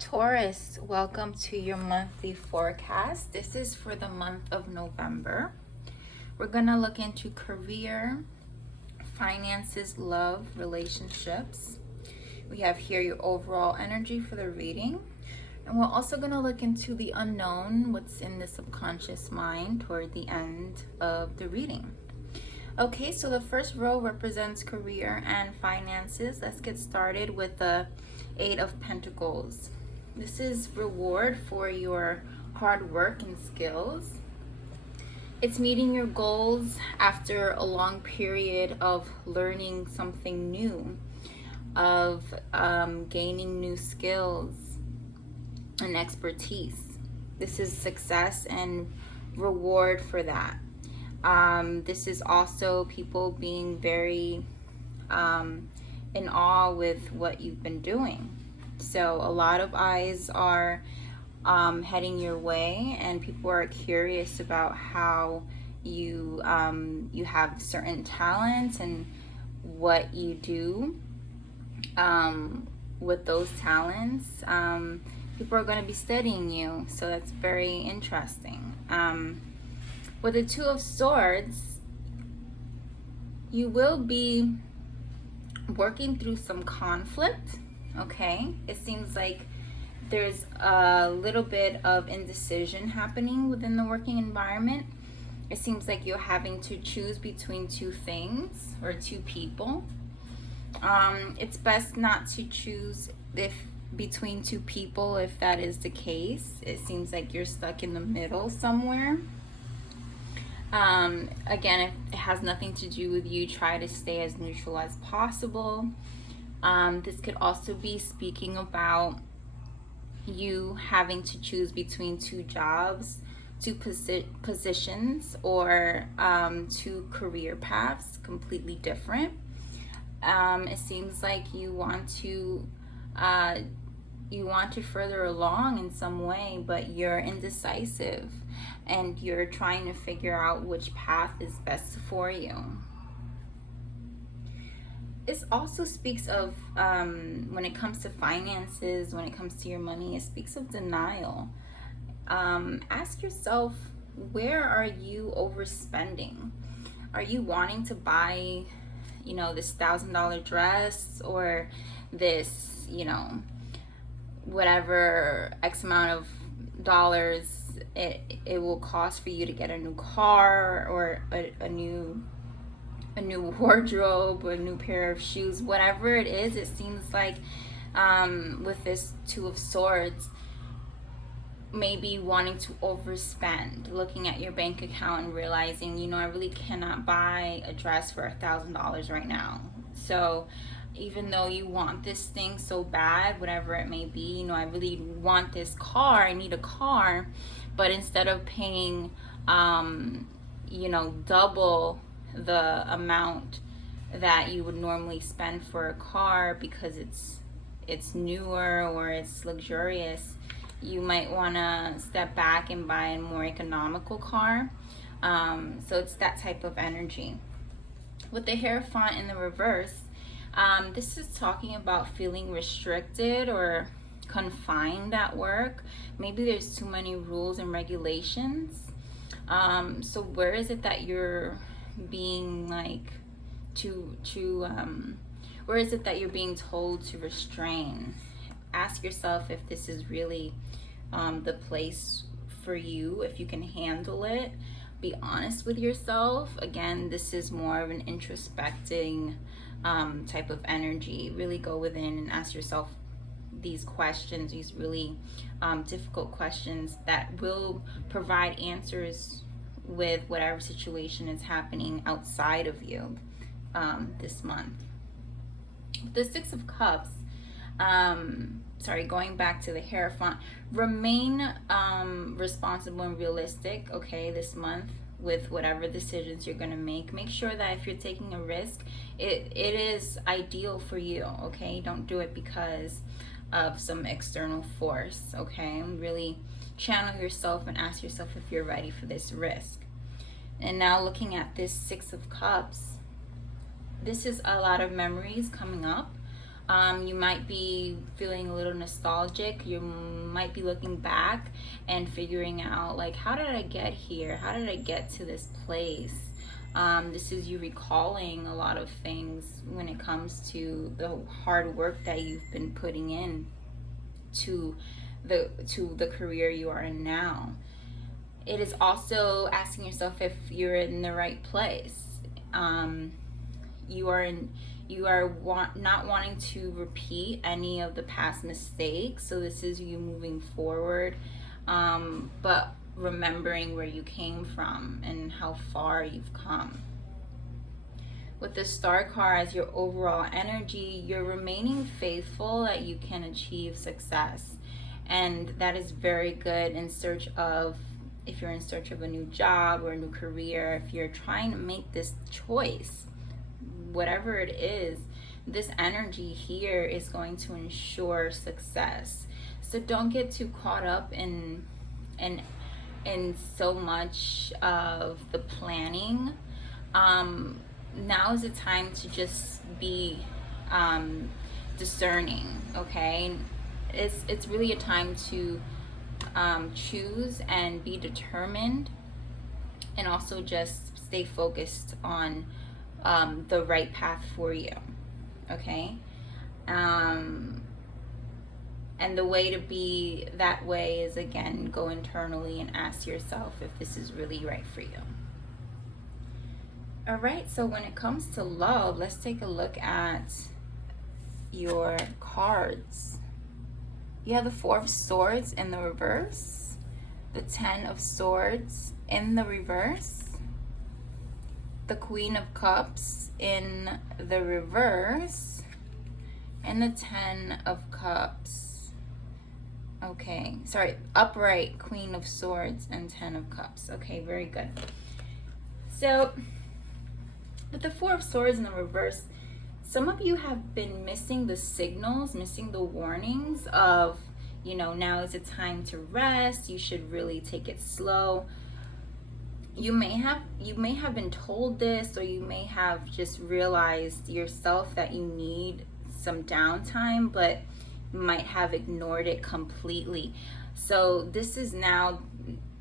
Taurus, welcome to your monthly forecast. This is for the month of November. We're going to look into career, finances, love, relationships. We have here your overall energy for the reading. And we're also going to look into the unknown, what's in the subconscious mind toward the end of the reading. Okay, so the first row represents career and finances. Let's get started with the Eight of Pentacles. This is reward for your hard work and skills. It's meeting your goals after a long period of learning something new, of gaining new skills and expertise. This is success and reward for that. This is also people being very in awe with what you've been doing. So a lot of eyes are heading your way, and people are curious about how you you have certain talents and what you do with those talents. People are going to be studying you, so that's very interesting. With the Two of Swords, you will be working through some conflict. Okay, it seems like there's a little bit of indecision happening within the working environment. It seems like you're having to choose between two things or two people. It's best not to choose between two people if that is the case. It seems like you're stuck in the middle somewhere. Again, it has nothing to do with you. Try to stay as neutral as possible. This could also be speaking about you having to choose between two jobs, two positions, or two career paths, completely different. It seems like you want to further along in some way, but you're indecisive and you're trying to figure out which path is best for you. This also speaks of, when it comes to finances, when it comes to your money, it speaks of denial. Ask yourself, where are you overspending? Are you wanting to buy, this $1,000 dress, or this, whatever X amount of dollars it will cost for you to get a new car, or a new wardrobe, or a new pair of shoes, whatever it is. It seems like with this Two of Swords, maybe wanting to overspend, looking at your bank account and realizing, I really cannot buy a dress for $1,000 right now. So even though you want this thing so bad, whatever it may be, I really want this car, I need a car, but instead of paying double the amount that you would normally spend for a car because it's newer or it's luxurious, you might want to step back and buy a more economical car. So it's that type of energy. With the Hierophant in the reverse, this is talking about feeling restricted or confined at work. Maybe there's too many rules and regulations. So where is it that you're being where is it that you're being told to restrain? Ask yourself if this is really the place for you, if you can handle it. Be honest with yourself. Again, this is more of an introspecting type of energy. Really go within and ask yourself these questions, these really difficult questions that will provide answers with whatever situation is happening outside of you this month. The Six of Cups, going back to the Hierophant, remain responsible and realistic, okay, this month with whatever decisions you're going to make. Make sure that if you're taking a risk, it is ideal for you, okay? Don't do it because of some external force, okay? Really channel yourself and ask yourself if you're ready for this risk. And now looking at this Six of Cups, this is a lot of memories coming up. You might be feeling a little nostalgic. You might be looking back and figuring out, like, how did I get here? How did I get to this place? This is you recalling a lot of things when it comes to the hard work that you've been putting in to the career you are in now. It is also asking yourself if you're in the right place. You are not wanting to repeat any of the past mistakes. So this is you moving forward, but remembering where you came from and how far you've come. With the Star card as your overall energy, you're remaining faithful that you can achieve success. And that is very good in search of, if you're in search of a new job or a new career, if you're trying to make this choice, whatever it is, this energy here is going to ensure success. So don't get too caught up in so much of the planning. Now is the time to just be discerning, okay? It's really a time to choose and be determined, and also just stay focused on the right path for you, okay? And the way to be that way is, again, go internally and ask yourself if this is really right for you. All right, so when it comes to love, let's take a look at your cards. You have the Four of Swords in the reverse, the Ten of Swords in the reverse, the Queen of Cups in the reverse, and the Ten of Cups. Okay, sorry, upright Queen of Swords and Ten of Cups. Okay, very good. So with the Four of Swords in the reverse, some of you have been missing the signals, missing the warnings of, you know, now is a time to rest. You should really take it slow. You may have been told this, or you may have just realized yourself that you need some downtime, but might have ignored it completely. So this is now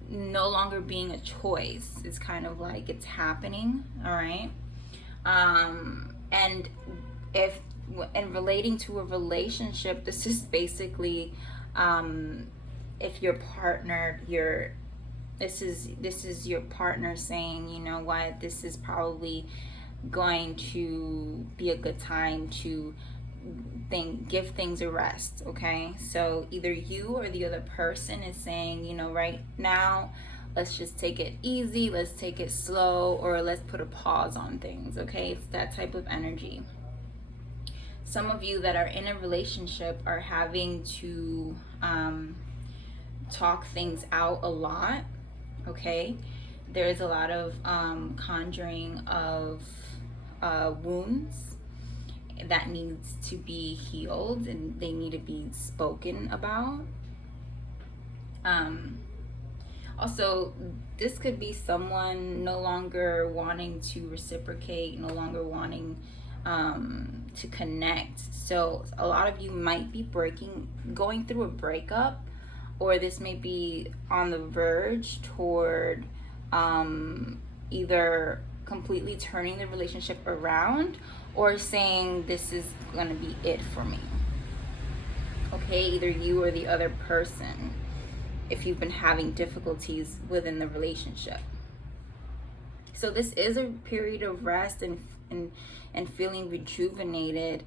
no longer being a choice. It's kind of like it's happening, all right? And if and relating to a relationship, this is basically if you're partnered, this is your partner saying, you know what, this is probably going to be a good time to give things a rest, okay? So either you or the other person is saying, you know, right now, let's just take it easy, let's take it slow, or let's put a pause on things, okay? It's that type of energy. Some of you that are in a relationship are having to talk things out a lot, okay? There's a lot of conjuring of wounds that needs to be healed, and they need to be spoken about. Also, this could be someone no longer wanting to reciprocate, no longer wanting to connect. So a lot of you might be going through a breakup, or this may be on the verge toward either completely turning the relationship around, or saying this is gonna be it for me, okay? Either you or the other person, if you've been having difficulties within the relationship. So this is a period of rest and feeling rejuvenated,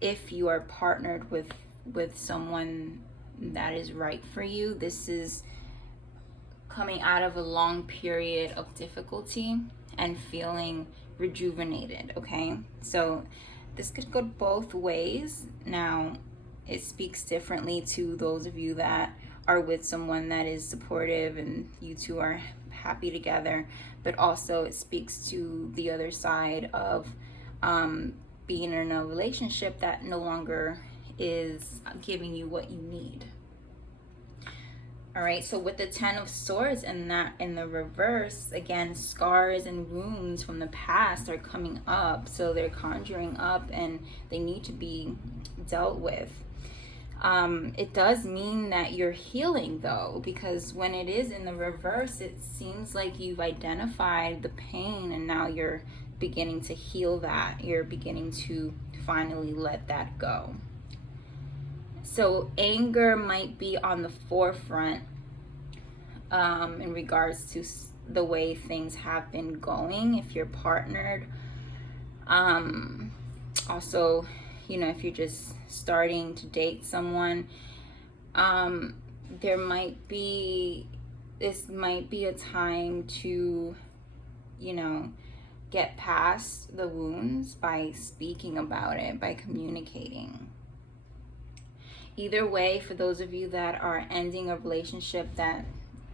if you are partnered with someone that is right for you. This is coming out of a long period of difficulty and feeling rejuvenated, okay? So this could go both ways. Now, it speaks differently to those of you that are with someone that is supportive and you two are happy together, but also it speaks to the other side of being in a relationship that no longer is giving you what you need. All right, so with the Ten of Swords and that in the reverse, again, scars and wounds from the past are coming up. So they're conjuring up and they need to be dealt with. It does mean that you're healing though, because when it is in the reverse, it seems like you've identified the pain and now you're beginning to heal that. You're beginning to finally let that go. So anger might be on the forefront in regards to the way things have been going if you're partnered. Also, you know, if you're just starting to date someone, this might be a time to, you know, get past the wounds by speaking about it, by communicating. Either way, for those of you that are ending a relationship that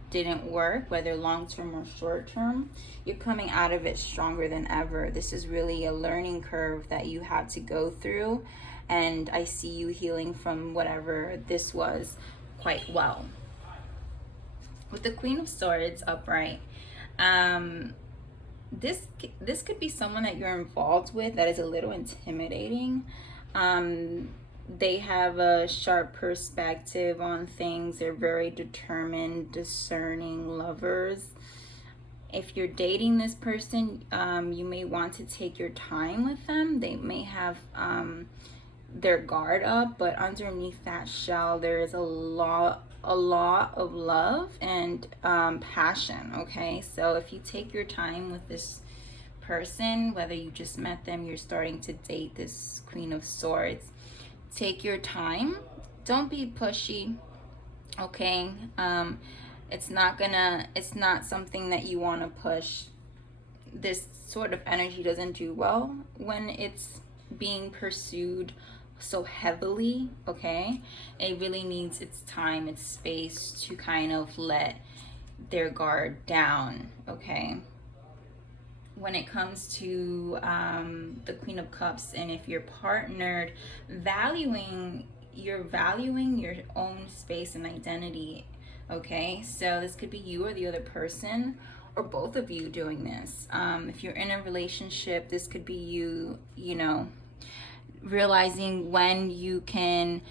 didn't work, whether long-term or short-term, you're coming out of it stronger than ever. This is really a learning curve that you had to go through, and I see you healing from whatever this was quite well. With the Queen of Swords upright, this could be someone that you're involved with that is a little intimidating. They have a sharp perspective on things. They're very determined, discerning lovers. If you're dating this person, you may want to take your time with them. They may have their guard up, but underneath that shell, there is a lot of love and passion, okay? So if you take your time with this person, whether you just met them, you're starting to date this Queen of Swords, take your time. Don't be pushy, okay? It's not something that you want to push. This sort of energy doesn't do well when it's being pursued so heavily, okay? It really needs its time, its space to kind of let their guard down, okay? When it comes to the Queen of Cups, and if you're partnered, you're valuing your own space and identity, okay? So this could be you or the other person, or both of you doing this. If you're in a relationship, this could be you, you know, realizing when you can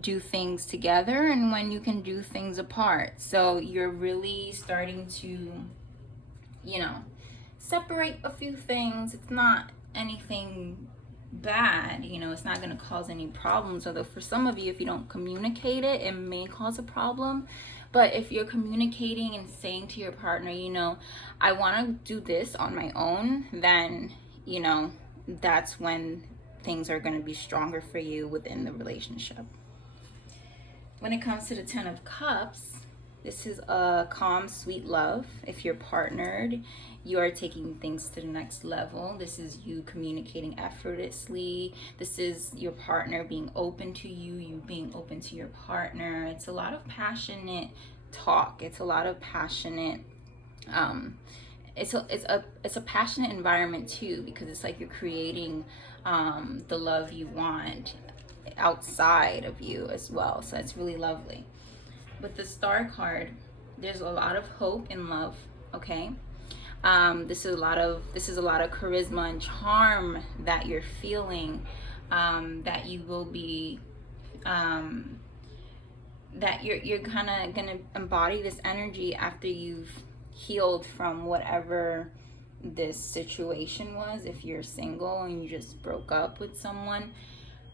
do things together and when you can do things apart. So you're really starting to, you know, separate a few things. It's not anything bad, you know, it's not going to cause any problems. Although for some of you, if you don't communicate it, it may cause a problem. But if you're communicating and saying to your partner, you know, I want to do this on my own, then, you know, that's when things are going to be stronger for you within the relationship. When it comes to the Ten of Cups, this is a calm, sweet love. If you're partnered, you are taking things to the next level. This is you communicating effortlessly. This is your partner being open to you, you being open to your partner. It's a lot of passionate talk. It's a lot of passionate, it's a passionate environment too, because it's like you're creating the love you want outside of you as well. So it's really lovely. With the Star card, there's a lot of hope and love, okay? This is a lot of charisma and charm that you're feeling, that you will be, that you're kind of gonna embody this energy after you've healed from whatever this situation was. If you're single and you just broke up with someone,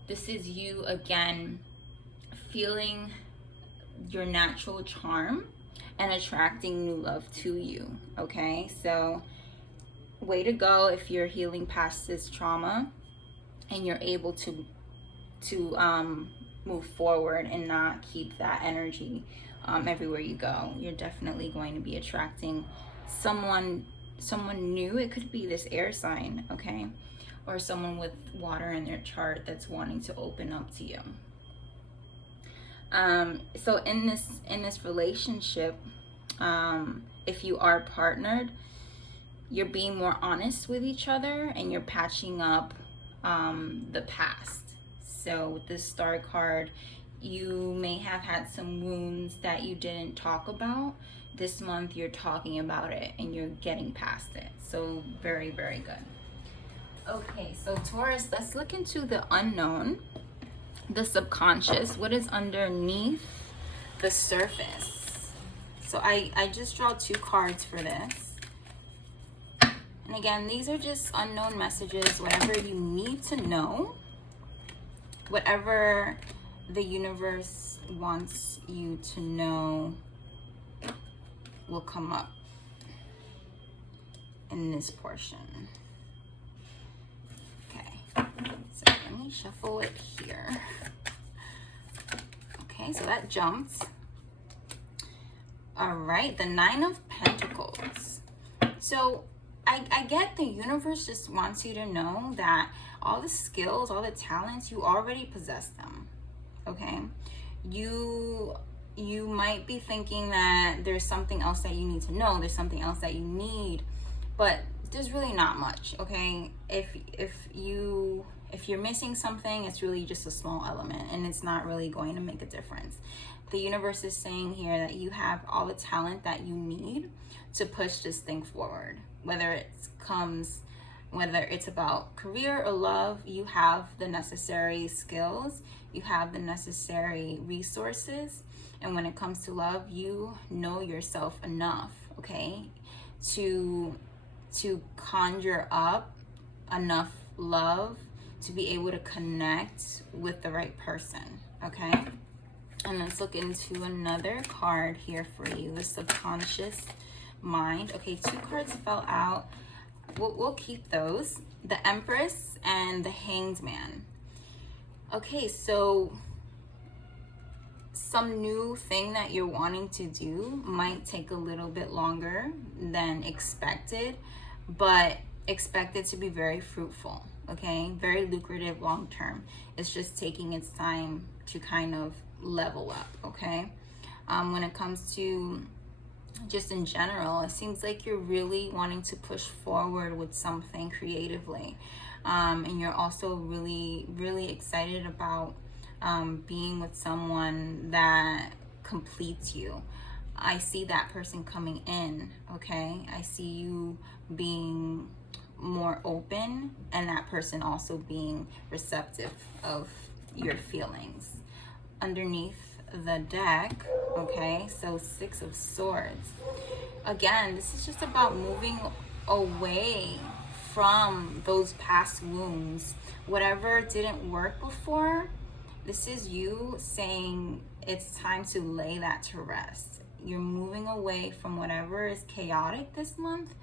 this is you again feeling your natural charm and attracting new love to you, okay? So way to go if you're healing past this trauma and you're able to move forward and not keep that energy everywhere you go. You're definitely going to be attracting someone new. It could be this air sign, okay? Or someone with water in their chart that's wanting to open up to you. So in this relationship, if you are partnered, you're being more honest with each other and you're patching up the past. So with this Star card, You may have had some wounds that you didn't talk about. This month you're talking about it and you're getting past it. So very, very good. Okay, so Taurus, let's look into the unknown, the subconscious. What is underneath the surface? So I just draw 2 cards for this. And again, these are just unknown messages, whatever you need to know, whatever the universe wants you to know will come up in this portion. Okay, so let me shuffle it here. Okay, so that jumps. All right, the 9 of Pentacles. So I get the universe just wants you to know that all the skills, all the talents, you already possess them, okay? You might be thinking that there's something else that you need to know, there's something else that you need, but there's really not much, okay? If you're missing something, it's really just a small element and it's not really going to make a difference. The universe is saying here that you have all the talent that you need to push this thing forward. Whether it's about career or love, you have the necessary skills, you have the necessary resources. And when it comes to love, you know yourself enough, okay, to conjure up enough love to be able to connect with the right person, okay? And let's look into another card here for you, the subconscious mind. Okay, 2 cards fell out. We'll keep those. The Empress and the Hanged Man. Okay, so some new thing that you're wanting to do might take a little bit longer than expected, but expect it to be very fruitful, okay? Very lucrative long term. It's just taking its time to kind of level up, okay? When it comes to just in general, it seems like you're really wanting to push forward with something creatively, and you're also really, really excited about being with someone that completes you. I see that person coming in, okay? I see you being more open and that person also being receptive of your feelings. Underneath the deck, okay, so 6 of Swords. Again, this is just about moving away from those past wounds. Whatever didn't work before, this is you saying it's time to lay that to rest. You're moving away from whatever is chaotic this month,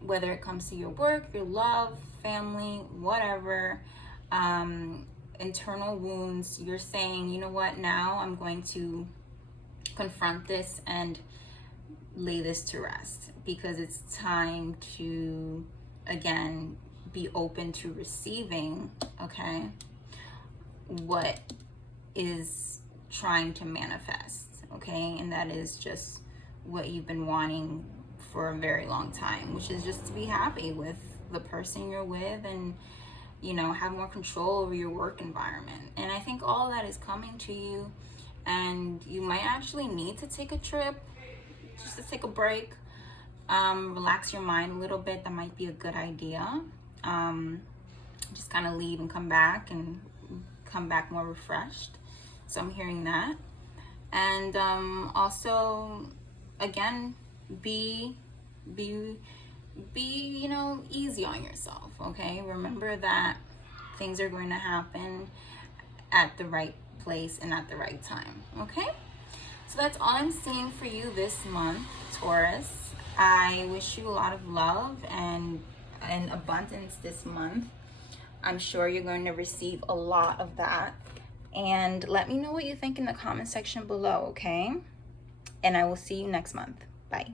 whether it comes to your work, your love, family, whatever, internal wounds. You're saying, you know what, now I'm going to confront this and lay this to rest, because it's time to, again, be open to receiving, okay, what is trying to manifest, okay? And that is just what you've been wanting for a very long time, which is just to be happy with the person you're with and, you know, have more control over your work environment. And I think all of that is coming to you, and you might actually need to take a trip, just to take a break, relax your mind a little bit. That might be a good idea. Just kind of leave and come back more refreshed. So I'm hearing that. And also, again, be you know, easy on yourself, okay? Remember that things are going to happen at the right place and at the right time, okay? So that's all I'm seeing for you this month, Taurus. I wish you a lot of love and abundance this month. I'm sure you're going to receive a lot of that. And let me know what you think in the comment section below, okay? And I will see you next month. Bye.